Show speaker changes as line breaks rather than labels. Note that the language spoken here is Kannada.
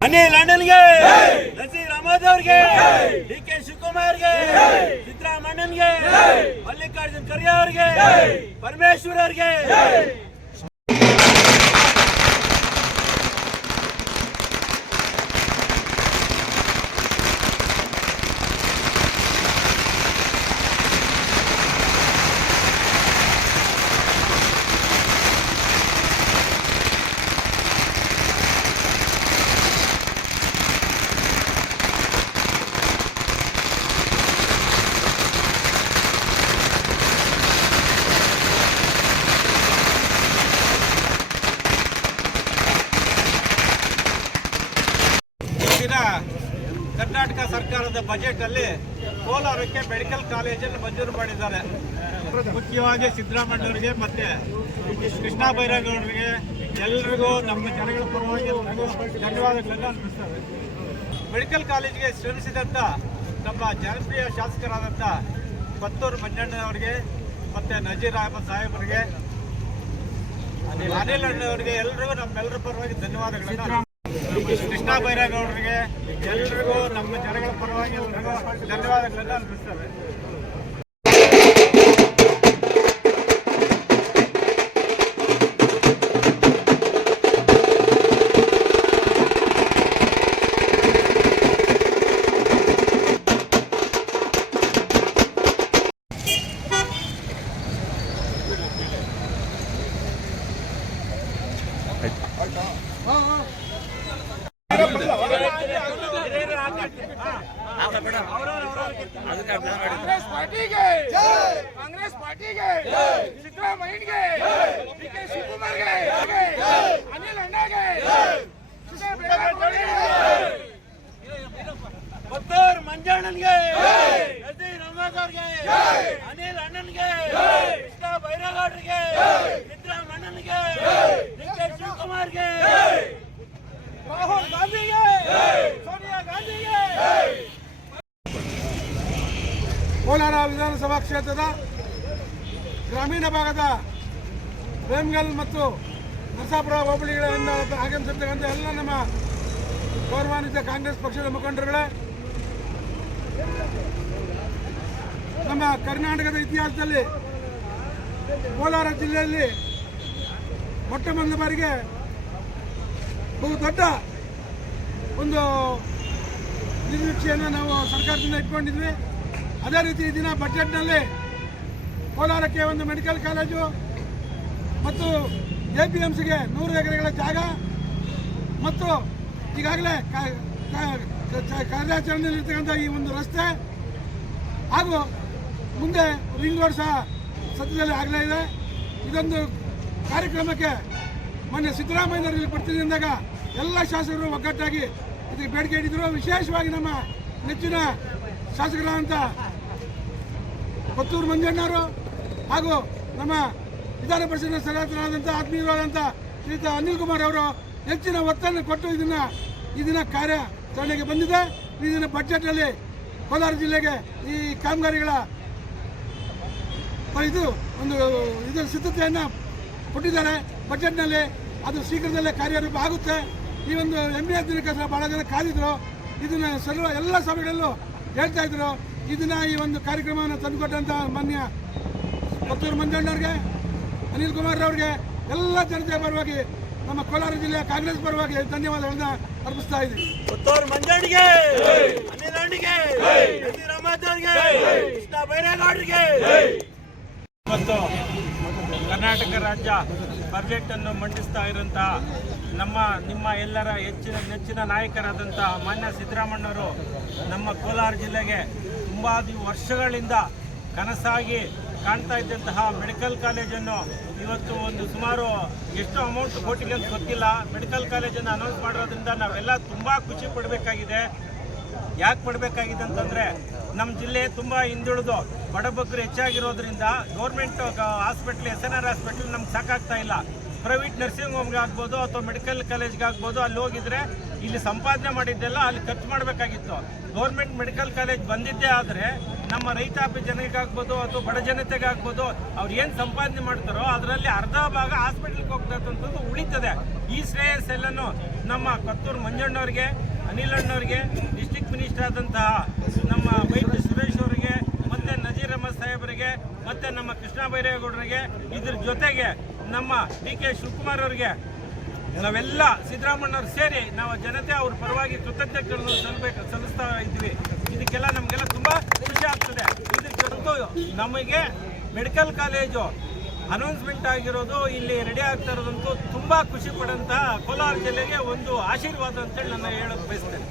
ಅನಿಲ್ ಅಣ್ಣನ್ಗೆ ನಸೀರ್ ಅಹಮದ್ ಅವ್ರಿಗೆ! ಡಿ ಕೆ ಶಿವಕುಮಾರ್ಗೆ! ಸಿದ್ದರಾಮಣ್ಣನ್ಗೆ ಮಲ್ಲಿಕಾರ್ಜುನ್ ಖರ್ಗೆ ಅವ್ರಿಗೆ! ಪರಮೇಶ್ವರ್ ಅವ್ರಿಗೆ
ದಿನ ಕರ್ನಾಟಕ ಸರ್ಕಾರದ ಬಜೆಟ್ ಅಲ್ಲಿ ಕೋಲಾರಕ್ಕೆ ಮೆಡಿಕಲ್ ಕಾಲೇಜನ್ನು ಮಂಜೂರು ಮಾಡಿದ್ದಾರೆ. ಮುಖ್ಯವಾಗಿ ಸಿದ್ದರಾಮಯ್ಯವರಿಗೆ ಮತ್ತೆ ಕೃಷ್ಣ ಬೈರೇಗೌಡರಿಗೆ ಎಲ್ರಿಗೂ ನಮ್ಮ ಜನಗಳ ಪರವಾಗಿ ಧನ್ಯವಾದಗಳನ್ನು ಅರ್ಪಿಸ್ತಾರೆ. ಮೆಡಿಕಲ್ ಕಾಲೇಜ್ಗೆ ಶ್ರಮಿಸಿದಂಥ ನಮ್ಮ ಜನಪ್ರಿಯ ಶಾಸಕರಾದಂಥ ಪತ್ತೂರು ಮಂಜಣ್ಣನವರಿಗೆ ಮತ್ತೆ ನಜೀರ್ ಅಹಮದ್ ಸಾಹೇಬರಿಗೆ, ಅನಿಲ್ ಅಣ್ಣವರಿಗೆ ಎಲ್ರಿಗೂ ನಮ್ಮೆಲ್ಲರ ಪರವಾಗಿ ಧನ್ಯವಾದಗಳನ್ನು ಕೃಷ್ಣ ಬೈರೇಗೌಡರಿಗೆ ಎಲ್ರಿಗೂ ನಮ್ಮ ಜನಗಳ ಪರವಾಗಿ ಎಲ್ರಿಗೂ ಧನ್ಯವಾದಗಳನ್ನು ಅರ್ಪಿಸ್ತೇವೆ.
ಅವ್ರಿಗೆ ಅನಿಲ್ ಅಣ್ಣನ್ಗೆ, ಕೃಷ್ಣ ಬೈರೇಗೌಡರಿಗೆ ಸಿದ್ದರಾಮಣ್ಣನ್ಗೆ ಡಿ ಕೆ ಶಿವಕುಮಾರ್ಗೆ, ರಾಹುಲ್ ಗಾಂಧಿಗೆ, ಸೋನಿಯಾ ಗಾಂಧಿಗೆ.
ಕೋಲಾರ ವಿಧಾನಸಭಾ ಕ್ಷೇತ್ರದ ಗ್ರಾಮೀಣ ಭಾಗದ ರೇಮ್ಗಲ್ ಮತ್ತು ನರಸಾಪುರ ಹೋಬಳಿಗಳಿಂದ ಆಗಮಿಸಿರ್ತಕ್ಕಂಥ ಎಲ್ಲ ನಮ್ಮ ಗೌರವಾನ್ವಿತ ಕಾಂಗ್ರೆಸ್ ಪಕ್ಷದ ಮುಖಂಡರುಗಳೇ ನಮ್ಮ ಕರ್ನಾಟಕದ ಇತಿಹಾಸದಲ್ಲಿ ಕೋಲಾರ ಜಿಲ್ಲೆಯಲ್ಲಿ ಮೊಟ್ಟ ಮೊದಲ ಬಾರಿಗೆ ಬಹು ದೊಡ್ಡ ಒಂದು ನಿರೀಕ್ಷೆಯನ್ನು ನಾವು ಸರ್ಕಾರದಿಂದ ಇಟ್ಕೊಂಡಿದ್ವಿ. ಅದೇ ರೀತಿ ಈ ದಿನ ಬಜೆಟ್ನಲ್ಲಿ ಕೋಲಾರಕ್ಕೆ ಒಂದು ಮೆಡಿಕಲ್ ಕಾಲೇಜು ಮತ್ತು ಎ ಪಿ ಎಂ ಸಿಗೆ ನೂರು ಎಕರೆಗಳ ಜಾಗ ಮತ್ತು ಈಗಾಗಲೇ ಕಾರ್ಯಾಚರಣೆಯಲ್ಲಿರ್ತಕ್ಕಂಥ ಈ ಒಂದು ರಸ್ತೆ ಹಾಗೂ ಮುಂದೆ ರಿಂಗ್ ರೋಡ್ ಸಹ ಸದ್ಯದಲ್ಲಿ ಆಗಲೇ ಇದೆ. ಇದೊಂದು ಕಾರ್ಯಕ್ರಮಕ್ಕೆ ಮೊನ್ನೆ ಸಿದ್ದರಾಮಯ್ಯನವರಲ್ಲಿ ಬರ್ತೀನಿ ಅಂದಾಗ ಎಲ್ಲ ಶಾಸಕರು ಒಗ್ಗಟ್ಟಾಗಿ ಇದಕ್ಕೆ ಬೇಡಿಕೆ ಇಟ್ಟಿದ್ರು. ವಿಶೇಷವಾಗಿ ನಮ್ಮ ನೆಚ್ಚಿನ ಶಾಸಕರಾದಂಥ ಕೊತ್ತೂರು ಮಂಜಣ್ಣವರು ಹಾಗೂ ನಮ್ಮ ವಿಧಾನ ಪರಿಷತ್ನ ಸದಸ್ಯರಾದಂಥ ಆತ್ಮೀಯರಾದಂಥ ಶ್ರೀತ ಅನಿಲ್ ಕುಮಾರ್ ಅವರು ಹೆಚ್ಚಿನ ಒತ್ತನ್ನು ಕೊಟ್ಟು ಇದನ್ನ ಈ ದಿನ ಕಾರ್ಯಾಚರಣೆಗೆ ಬಂದಿದೆ. ಇದನ್ನು ದಿನ ಬಜೆಟ್ನಲ್ಲಿ ಕೋಲಾರ ಜಿಲ್ಲೆಗೆ ಈ ಕಾಮಗಾರಿಗಳ ಇದು ಒಂದು ಇದರ ಸಿದ್ಧತೆಯನ್ನು ಕೊಟ್ಟಿದ್ದಾರೆ. ಬಜೆಟ್ನಲ್ಲಿ ಅದು ಶೀಘ್ರದಲ್ಲೇ ಕಾರ್ಯರೂಪ ಆಗುತ್ತೆ. ಈ ಒಂದು ಹೆಮ್ಮೆಯ ದಿನಕ್ಕೆ ಸಹ ಬಹಳ ಜನ ಕಾದಿದ್ರು. ಇದನ್ನು ಸರ್ವ ಎಲ್ಲ ಸಭೆಗಳಲ್ಲೂ ಹೇಳ್ತಾ ಇದ್ರು. ಇದನ್ನ ಈ ಒಂದು ಕಾರ್ಯಕ್ರಮವನ್ನು ತಂದುಕೊಟ್ಟಂಥ ಮಾನ್ಯ ಪತ್ತೂರು ಮಂಜಣ್ಣವ್ರಿಗೆ, ಅನಿಲ್ ಕುಮಾರ್ ಅವ್ರಿಗೆ, ಎಲ್ಲ ಜನತೆ ಪರವಾಗಿ, ನಮ್ಮ ಕೋಲಾರ ಜಿಲ್ಲೆಯ ಕಾಂಗ್ರೆಸ್ ಪರವಾಗಿ ಧನ್ಯವಾದಗಳನ್ನ ಅರ್ಪಿಸ್ತಾ ಇದ್ದೀವಿ
ಕೃಷ್ಣ ಬೈರೇಗೌಡರಿಗೆ
ಇವತ್ತು ಕರ್ನಾಟಕ ರಾಜ್ಯ ಬಜೆಟ್ ಅನ್ನು ಮಂಡಿಸ್ತಾ ಇರುವಂತಹ ನಮ್ಮ, ನಿಮ್ಮ ಎಲ್ಲರ ಹೆಚ್ಚಿನ, ನೆಚ್ಚಿನ ನಾಯಕರಾದಂಥ ಮಾನ್ಯ ಸಿದ್ದರಾಮಣ್ಣವರು ನಮ್ಮ ಕೋಲಾರ ಜಿಲ್ಲೆಗೆ ತುಂಬ ವರ್ಷಗಳಿಂದ ಕನಸಾಗಿ ಕಾಣ್ತಾ ಇದ್ದಂತಹ ಮೆಡಿಕಲ್ ಕಾಲೇಜನ್ನು ಇವತ್ತು ಒಂದು ಸುಮಾರು ಎಷ್ಟು ಅಮೌಂಟ್ ಕೋಟಿಗೆ ಅಂತ ಗೊತ್ತಿಲ್ಲ. ಮೆಡಿಕಲ್ ಕಾಲೇಜನ್ನು ಅನೌನ್ಸ್ ಮಾಡಿರೋದ್ರಿಂದ ನಾವೆಲ್ಲ ತುಂಬ ಖುಷಿ ಪಡಬೇಕಾಗಿದೆ. ಯಾಕೆ ಪಡಬೇಕಾಗಿದೆ ಅಂತಂದರೆ ನಮ್ಮ ಜಿಲ್ಲೆ ತುಂಬ ಹಿಂದುಳಿದು, ಬಡಬಗ್ಗರು ಹೆಚ್ಚಾಗಿರೋದ್ರಿಂದ government hospital S N R hospital ನಮ್ಗೆ ಸಾಕಾಗ್ತಾ ಇಲ್ಲ. ಪ್ರೈವೇಟ್ ನರ್ಸಿಂಗ್ ಹೋಮ್ಗೆ ಆಗ್ಬೋದು ಅಥವಾ ಮೆಡಿಕಲ್ ಕಾಲೇಜ್ಗೆ ಆಗ್ಬೋದು, ಅಲ್ಲಿ ಹೋಗಿದ್ರೆ ಇಲ್ಲಿ ಸಂಪಾದನೆ ಮಾಡಿದ್ದೆಲ್ಲ ಅಲ್ಲಿ ಖರ್ಚು ಮಾಡಬೇಕಾಗಿತ್ತು. ಗೌರ್ಮೆಂಟ್ ಮೆಡಿಕಲ್ ಕಾಲೇಜ್ ಬಂದಿದ್ದೇ ಆದರೆ ನಮ್ಮ ರೈತಾಪಿ ಜನರಿಗಾಗ್ಬೋದು ಅಥವಾ ಬಡ ಜನತೆಗಾಗ್ಬೋದು ಅವ್ರು ಏನು ಸಂಪಾದನೆ ಮಾಡ್ತಾರೋ ಅದರಲ್ಲಿ ಅರ್ಧ ಭಾಗ ಹಾಸ್ಪಿಟ್ಲ್ಗೆ ಹೋಗ್ತಕ್ಕಂಥದ್ದು ಉಳಿತದೆ. ಈ ಶ್ರೇಯಸ್ ಎಲ್ಲನೂ ನಮ್ಮ ಕತ್ತೂರು ಮಂಜಣ್ಣವ್ರಿಗೆ ಅನಿಲ್ ಅಣ್ಣವ್ರಿಗೆ ಡಿಸ್ಟಿಕ್ ಮಿನಿಸ್ಟರ್ ಆದಂತಹ ನಮ್ಮ ವೈದ್ಯ ಸುರೇಶ್ ಅವರಿಗೆ, ಮತ್ತೆ ನಜೀರ್ ಅಹಮದ್ ಸಾಹೇಬರಿಗೆ, ಮತ್ತೆ ನಮ್ಮ ಕೃಷ್ಣ ಬೈರೇಗೌಡರಿಗೆ, ಇದ್ರ ಜೊತೆಗೆ ನಮ್ಮ ಡಿ ಕೆ ಶಿವಕುಮಾರ್ ಅವರಿಗೆ ನಾವೆಲ್ಲ ಸಿದ್ದರಾಮಣ್ಣವ್ರು ಸೇರಿ ನಾವು ಜನತೆ ಅವ್ರ ಪರವಾಗಿ ಕೃತಜ್ಞತೆಗಳನ್ನು ಸಲ್ಲಬೇಕು ಸಲ್ಲಿಸ್ತಾ ಇದ್ವಿ ಇದಕ್ಕೆಲ್ಲ ನಮಗೆಲ್ಲ ತುಂಬಾ ಖುಷಿ ಆಗ್ತದೆ. ಇದ್ರ ಜೊತೆ ನಮಗೆ ಮೆಡಿಕಲ್ ಕಾಲೇಜು ಅನೌನ್ಸ್ಮೆಂಟ್ ಆಗಿರೋದು ಇಲ್ಲಿ ರೆಡಿ ಆಗ್ತಾ ಇರೋದಂತೂ ತುಂಬಾ ಖುಷಿ ಪಡಂತ ಕೋಲಾರ ಜಿಲ್ಲೆಗೆ ಒಂದು ಆಶೀರ್ವಾದ ಅಂತೇಳಿ ನಾನು ಹೇಳಕ್ ಬಯಸ್ತೇನೆ.